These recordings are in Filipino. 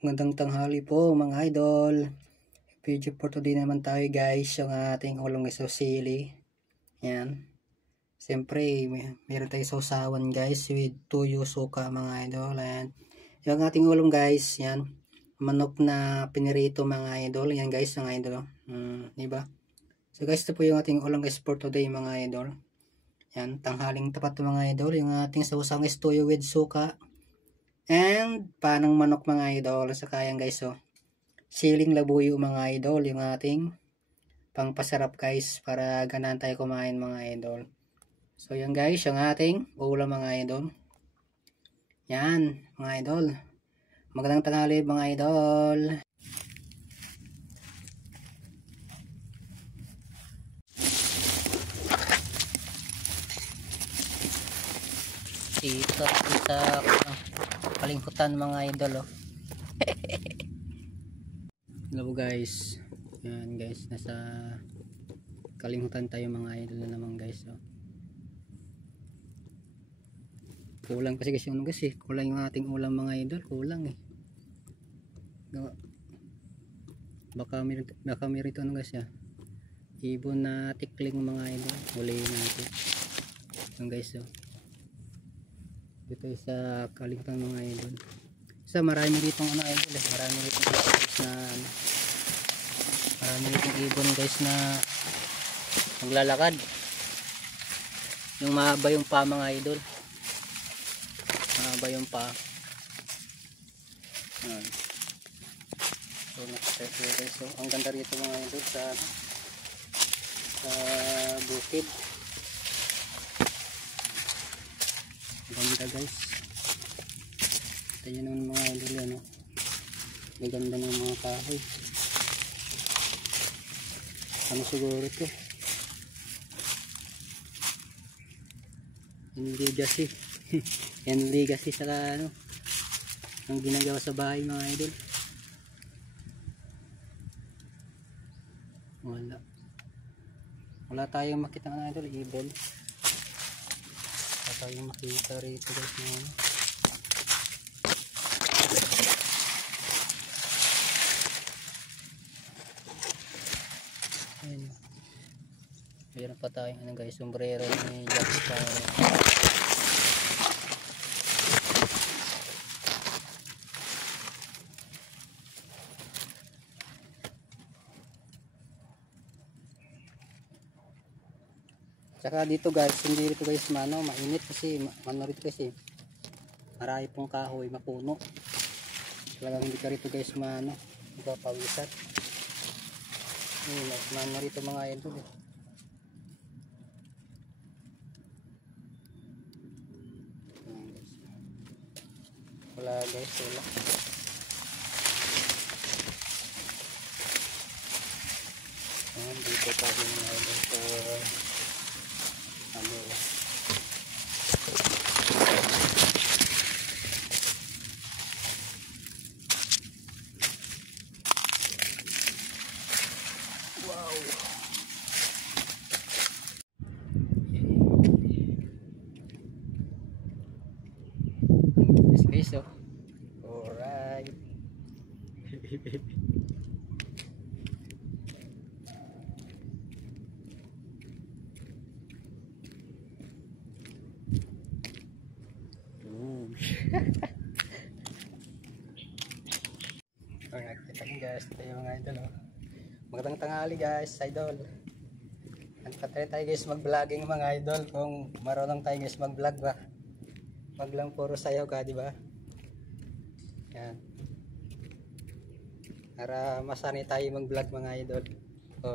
Magandang tanghali po mga idol. Video for today naman tayo guys. Yung ating ulong isosili. Yan. Siyempre meron tayong sausawan guys with tuyo suka mga idol. And yung ating ulong guys. Yan. Manok na pinirito mga idol. Yan guys mga idol. Diba? So guys ito po yung ating ulong guys for today mga idol. Yan. Tanghaling tapat mga idol. Yung ating sausawan is tuyo with suka. And panang manok mga idol. Saka yan guys siling labuyo mga idol. Yung ating pangpasarap guys. Para ganahan tayo kumain mga idol. So yan guys. Yung ating ulam mga idol. Yan mga idol. Magandang tanghali mga idol. Ito sa kalingkutan mga idol Hello guys. Yan guys, nasa kalingkutan tayo mga idol na naman guys Kulang kasi guys yung guys kulang yung ating ulam mga idol, kulang baka meron ito guys ibon na tikling mga idol, huliin natin yung guys dito sa kalingkutan mga idol. Marami ditong idol marami ditong guys na marami ditong ibon guys na maglalakad. Yung mahaba yung pa mga idol, mahaba yung pa. So ang ganda rito mga idol sa bukid. Ganda guys. Ito yun naman mga idol yan maganda ng mga kahoy. Ano siguro ito? Legacy. Yan legacy sa ang ginagawa sa bahay mga idol. Wala tayong makita mga idol, ibon. Wala tayong makita rito guys Meron pa tayong guys, sombrero ni Jack Sparrow. Tsaka dito guys, hindi rito guys mainit kasi rito kasi marami pong kahoy, mapuno. Talagang hindi ka rito guys magpapawisan. Rito mga idol wala guys, wala. Dito tayo mga idol sa wow. Space alright. Kita nyo guys, ito yung mga idol magandang tanghali guys idol. Patry tayo guys mag-vlogging mga idol. Kung marunong tayo guys mag-vlog ba, wag lang puro sayaw ka, di ba? Yan, para masanay tayo mag-vlog mga idol.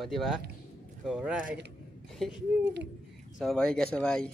Di ba? Alright. So bye guys, bye.